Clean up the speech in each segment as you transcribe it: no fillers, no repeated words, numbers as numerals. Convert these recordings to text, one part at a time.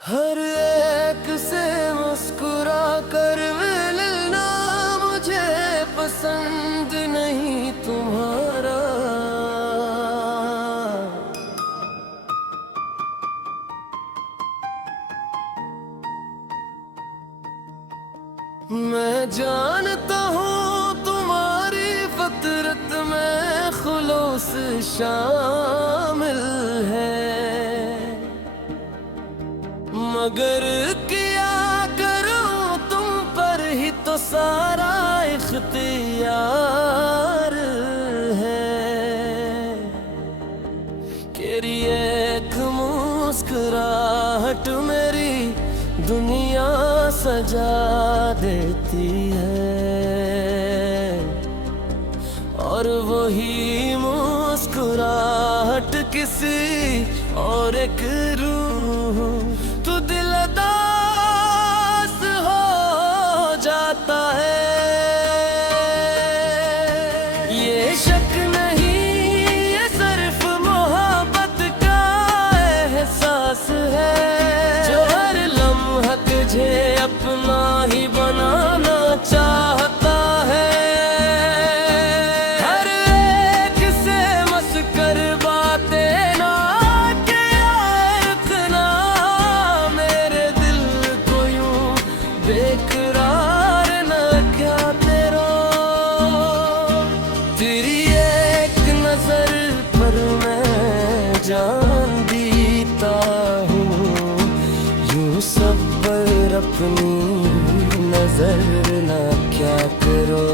हर एक से मुस्कुरा कर मिलना मुझे पसंद नहीं तुम्हारा। मैं जानता हूँ तुम्हारी फितरत में खुलूस शामिल है, मगर किया करूं तुम पर ही तो सारा इख्तियार है। तेरी एक मुस्कुराहट मेरी दुनिया सजा देती है, और वही मुस्कुराहट किसी और एक रूह तू दिलदास हो जाता है। ये शक नहीं, ये सिर्फ मोहब्बत का एहसास है, जो हर लम्हा तुझे अपना ही बनाना चाहता है। हर एक से मस्कर बातें ना किया इतना, मेरे दिल को यूं बेकरार न क्या तेरा। तेरी एक नजर पर मैं जान जीता हूँ, यूं सब्र अपनी नजर न क्या करो।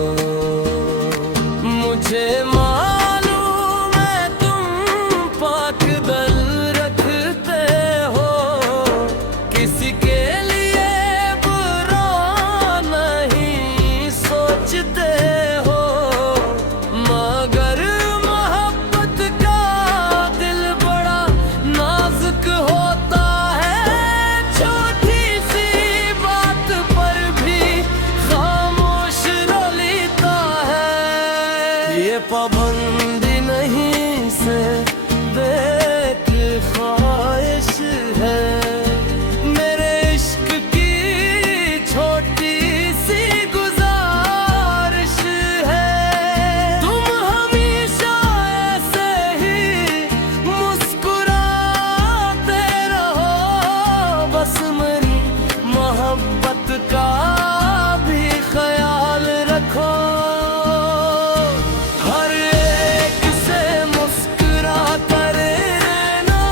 मुझे मालूम है तुम पाक दिल रखते हो, किसी के लिए बुरा नहीं सोचते हो, मगर मोहब्बत का दिल बड़ा नाजुक होता है। छोटी सी बात पर भी खामोश रो लेता है। ये पाबंदी नहीं से बेक ख्वाहिश है, मेरे इश्क की छोटी सी गुजारिश है। तुम हमेशा ऐसे ही मुस्कुराते रहो, बस मेरी मोहब्बत का भी ख्याल रखो। हर एक से मुस्कुरा कर रहना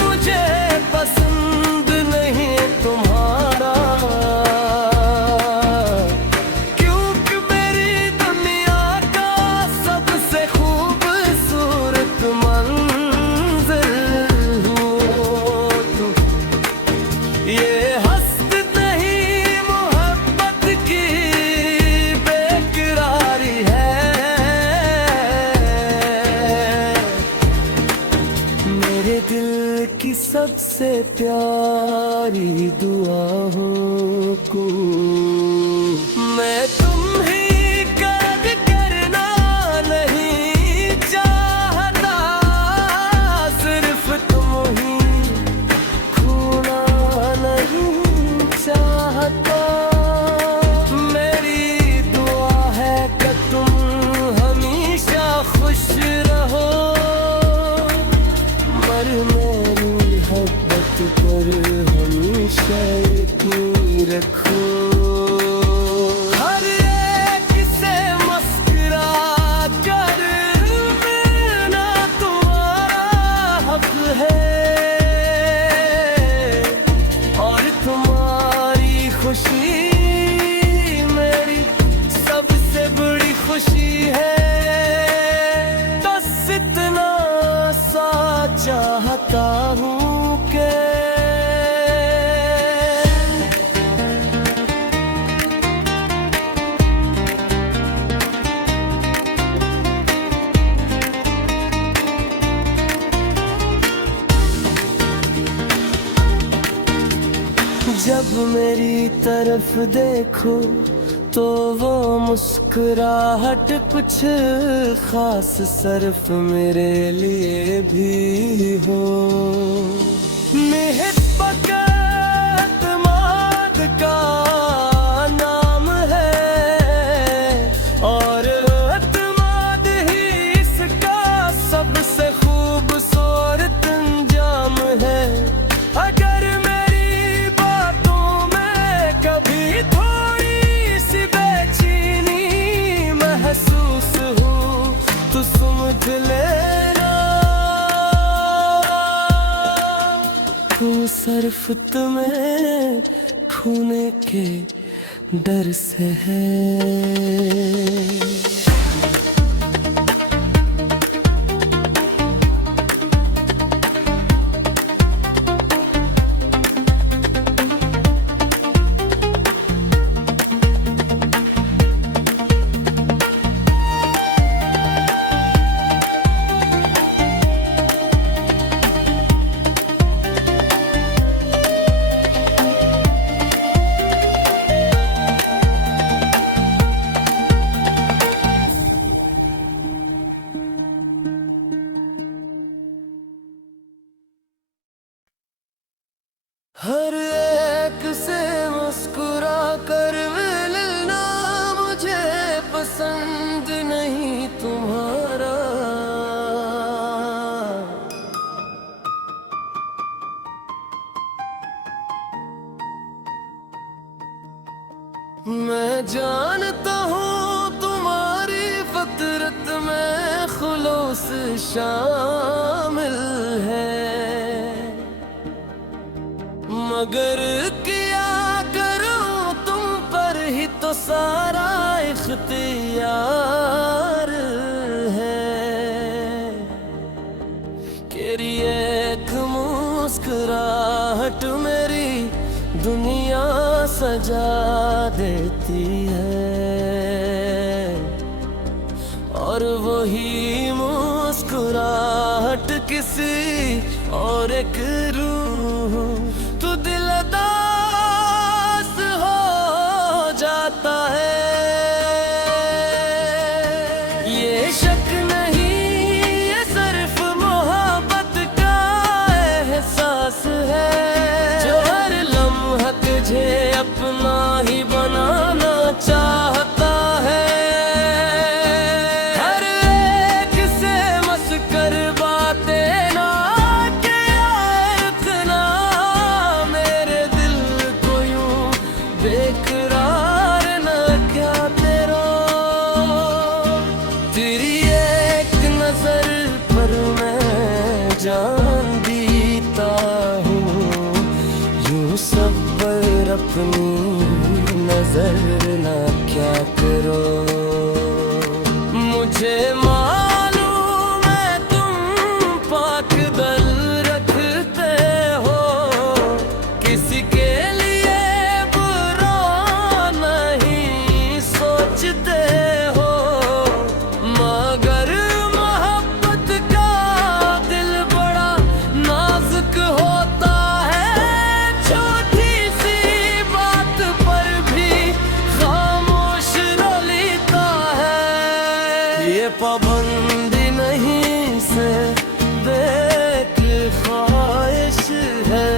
मुझे पसंद नहीं तुम्हारा, क्योंकि मेरी दुनिया का सबसे खूबसूरत मंज़िल हो तुम। ये हस्त नहीं मोहब्बत की बेकरारी है, मेरे दिल की सबसे प्यारी दुआओं को मैं तुम ही कैद करना नहीं चाहता, सिर्फ तुम ही खोना नहीं चाहता। मेरी दुआ है कि तुम हमेशा खुश रहो, पर मेरी मोहब्बत पर हमेशा यकीन रखो। हर एक से मुस्कुरा कर मिलना तुम्हारा हक है, और तुम्हारी खुशी मेरी सबसे बड़ी खुशी है। बस इतना सा चाहता हूँ कि जब मेरी तरफ देखो तो वो मुस्कुराहट कुछ खास सिर्फ मेरे लिए भी हो। मेहर पका तुम सिर्फ तुम्हें खोने के डर से है। हर एक से मुस्कुरा कर मिलना मुझे पसंद नहीं तुम्हारा। मैं जानता हूँ तुम्हारी फितरत में खुलूस शामिल है, मगर किया करूं तुम पर ही तो सारा इख्तियार है। तेरी एक मुस्कुराहट मेरी दुनिया सजा देती है, और वही मुस्कुराहट किसी और एक रूह तू दिलदास हो जाता है। ये शक नहीं ये सिर्फ मोहब्बत का एहसास है, जो हर लम्हा तुझे अपना ही बनाना चाहता है। हर एक से मस्कर बातें ना किया इतना, मेरे दिल को यूं बेकरार न क्या तेरा। तेरी एक नजर पर मैं जान दीता हूँ, यूं सब पर अपनी नजर न क्या करो। मुझे मालूम है तुम पाक दिल रखते हो, किसी के लिए बुरा नहीं सोचते हो, मगर मोहब्बत का दिल बड़ा नाजुक होता है। छोटी सी बात पर भी खामोश रो लेता है। ये पाबंदी नहीं से देख ख्वाहिश है,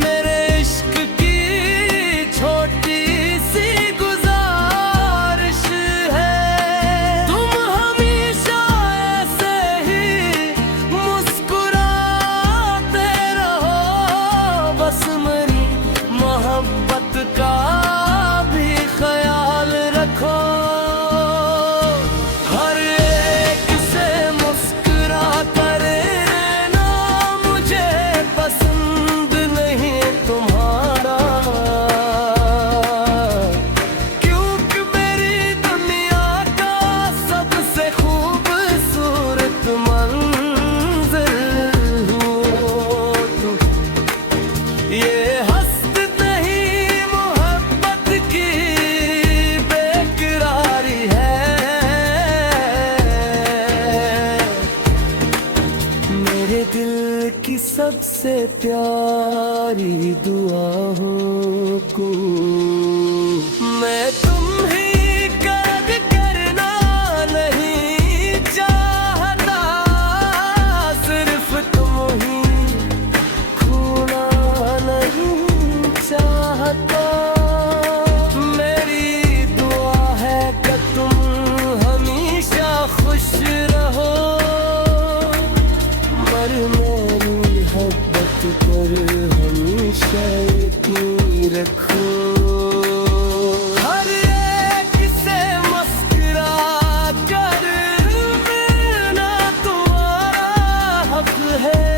मेरे इश्क की छोटी सी गुजारिश है। तुम हमेशा ऐसे ही मुस्कुराते रहो, बस मेरी मोहब्बत का भी ख्याल रखो। हर एक से मुस्कुरा कर रहना मुझे पसंद नहीं तुम्हारा, क्योंकि मेरी दुनिया का सबसे खूबसूरत मंज़िल हो तुम। ये हस्त नहीं मोहब्बत की बेकरारी है, मेरे दिल की सबसे प्यारी दुआओं को मैं तुम ही कैद करना नहीं चाहता, सिर्फ तुम ही खोना नहीं चाहता। मेरी दुआ है कि तुम हमेशा खुश रहो, मर मेरी मोहब्बत पर हमेशा यकीन रखो। हर एक से मुस्कुरा कर मिलना तुम्हारा हक है,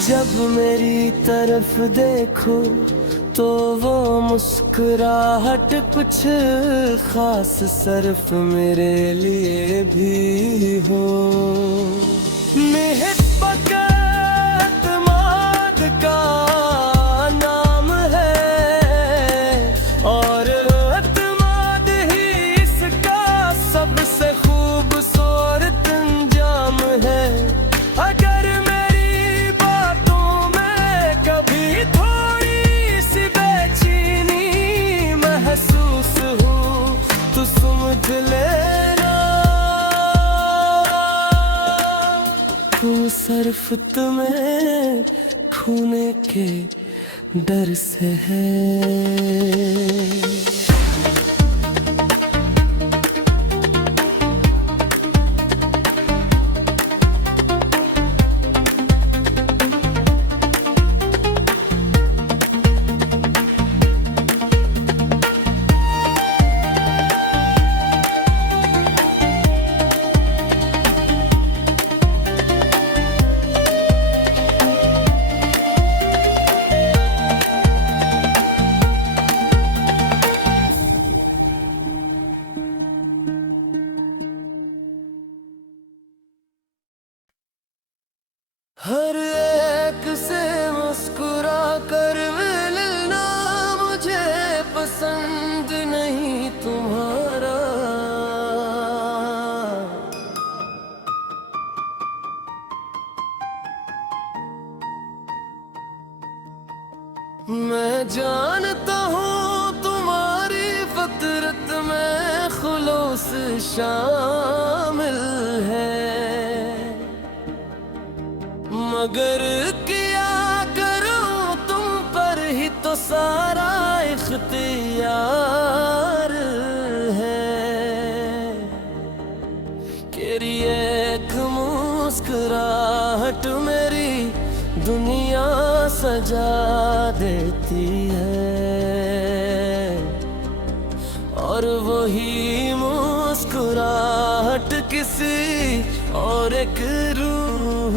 जब मेरी तरफ देखो तो वो मुस्कुराहट कुछ खास सिर्फ मेरे लिए भी हो। मोहब्बत का नाम है और एतमाद ही इसका सबसे खूबसूरत अंजाम है। अगर मेरी बातों में कभी थोड़ी सी बेचैनी महसूस हो तो समझ लेना वो सिर्फ तुम्हें खोने के डर से है। हर एक से मुस्कुरा कर मिलना मुझे पसंद नहीं तुम्हारा। मैं जानता हूँ तुम्हारी फितरत में खुलूस शामिल है, मगर किया करूं तुम पर ही तो सारा इख्तियार है। तेरी एक मुस्कुराहट मेरी दुनिया सजा देती है और वही मुस्कुराहट किसी और एक रूह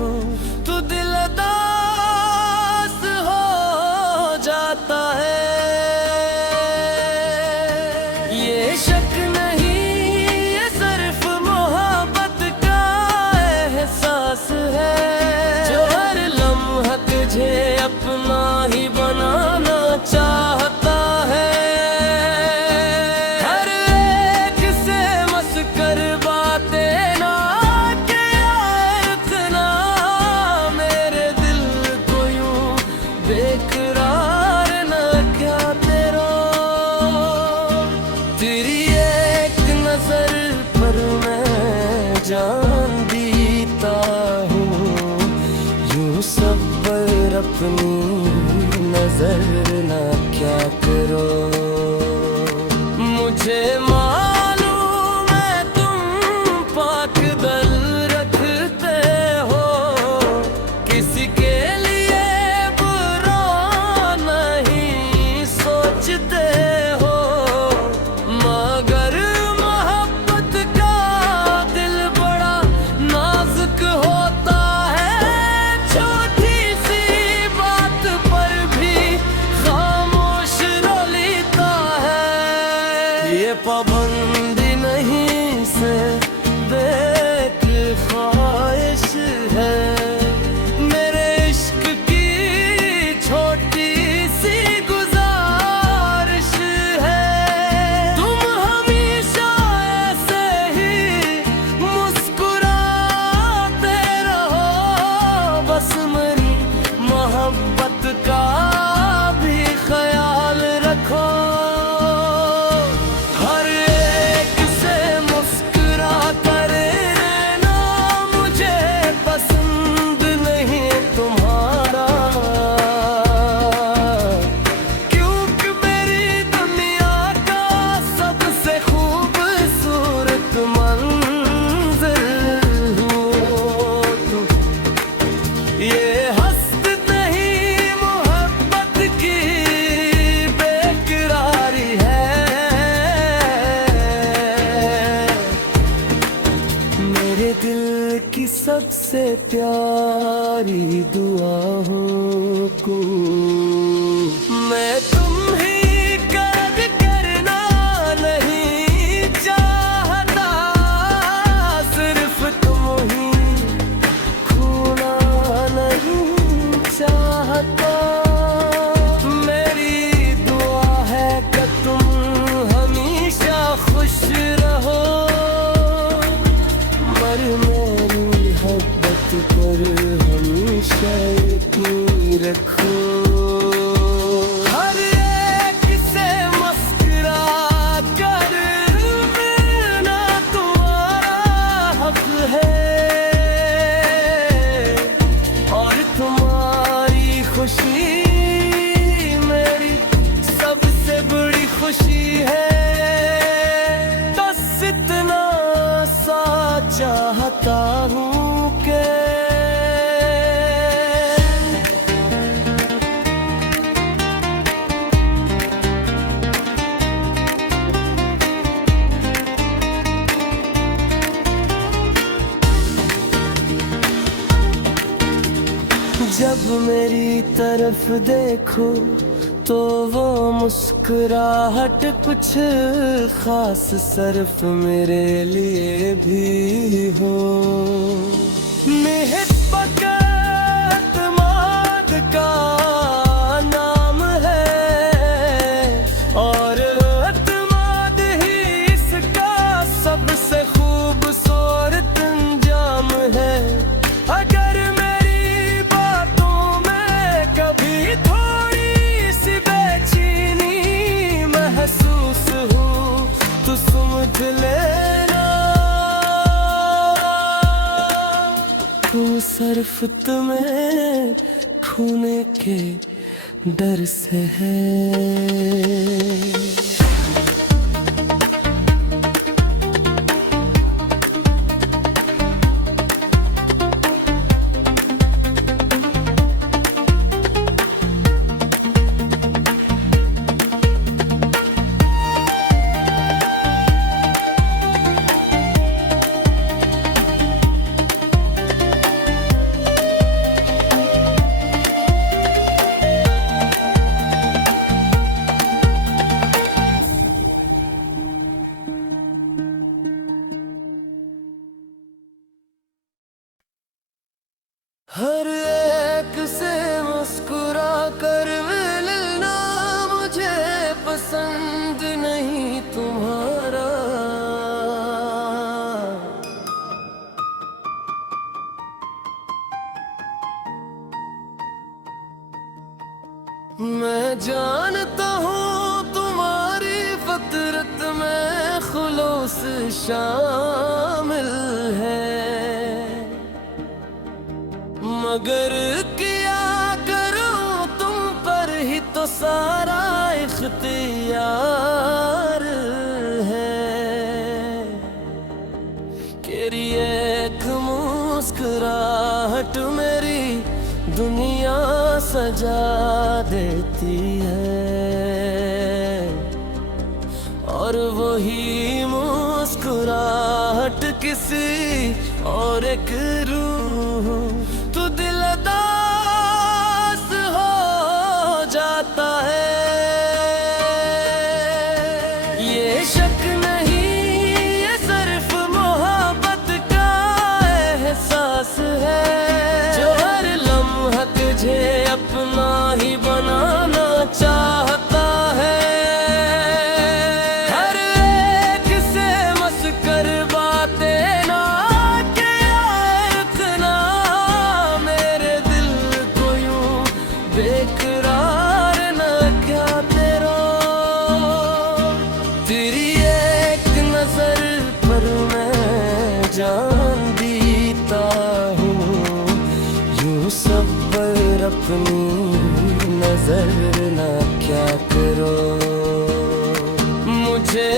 तो दिलदास हो जाता है। ये शक नहीं ये सिर्फ मोहब्बत का एहसास है जो हर लम्हा तुझे अपना ही बनाना चाहता है। हर एक से मस्कर बातें ना किया इतना मेरे दिल को यूं बेकरार न क्या तेरा। तेरी एक नजर पर मैं जान दीता हूँ यूं सब पर अपनी नजर न क्या करो। मुझे मालूम है तुम पाक दिल रखते हो, किसी के लिए बुरा नहीं सोचते हो, मगर मोहब्बत का दिल बड़ा नाजुक होता है। छोटी सी बात पर भी खामोश रो लेता है। ये पाबंदी नहीं से देख ख्वाहिश है, मेरे इश्क की छोटी सी गुजारिश है। तुम हमेशा ऐसे ही मुस्कुराते रहो, बस मेरी मोहब्बत का भी ख्याल रखो। हर एक से मुस्कुरा कर रहना मुझे पसंद नहीं तुम्हारा, क्योंकि मेरी दुनिया का सबसे खूबसूरत मंजर हो तुम। ये हस्त नहीं मोहब्बत की बेकरारी है, मेरे दिल की सबसे प्यारी दुआ हो। सुकून। मैं तुम ही कद करना नहीं चाहता, सिर्फ तुम ही खोना नहीं चाहता। मेरी दुआ है कि तुम हमेशा खुश रहो, मर मेरी मोहब्बत पर हमेशा यकीन रखो। हर एक से मुस्कुरा कर मिलना तुम्हारा हक है, और तुम्हारी खुशी मेरी सबसे बड़ी खुशी है। बस इतना सा चाहता हूँ कि जब मेरी तरफ देखो तो वो मुस्कुराहट कुछ खास सिर्फ मेरे लिए भी हो। मोहब्बत एतमाद का नाम है, और एतमाद ही इसका सबसे खूबसूरत अंजाम है। अगर मेरी बातों में कभी थोड़ी सी बेचैनी महसूस हो तो समझ लेना, वो सिर्फ तुम्हें खोने के डर से है। हर एक से मुस्कुरा कर मिलना मुझे पसंद नहीं तुम्हारा। मैं जानता हूँ तुम्हारी फितरत में खुलूस शामिल है, मगर किया करूं तुम पर ही तो सारा इख्तियार है। तेरी एक मुस्कुराहट मेरी दुनिया सजा देती है, और वही मुस्कुराहट किसी और एक रूह तो दिलदास हो जाता है। ये शक नहीं ये सिर्फ मोहब्बत का एहसास है, जो हर लम्हा तुझे अपना ही बनाना चाहता है। हर एक से मस्कर बातें ना किया इतना, मेरे दिल को यूं बेकरार न क्या तेरा। तेरी एक नजर पर मैं जान दीता हूँ, यूं सब पर अपनी नजर न क्या करो। मुझे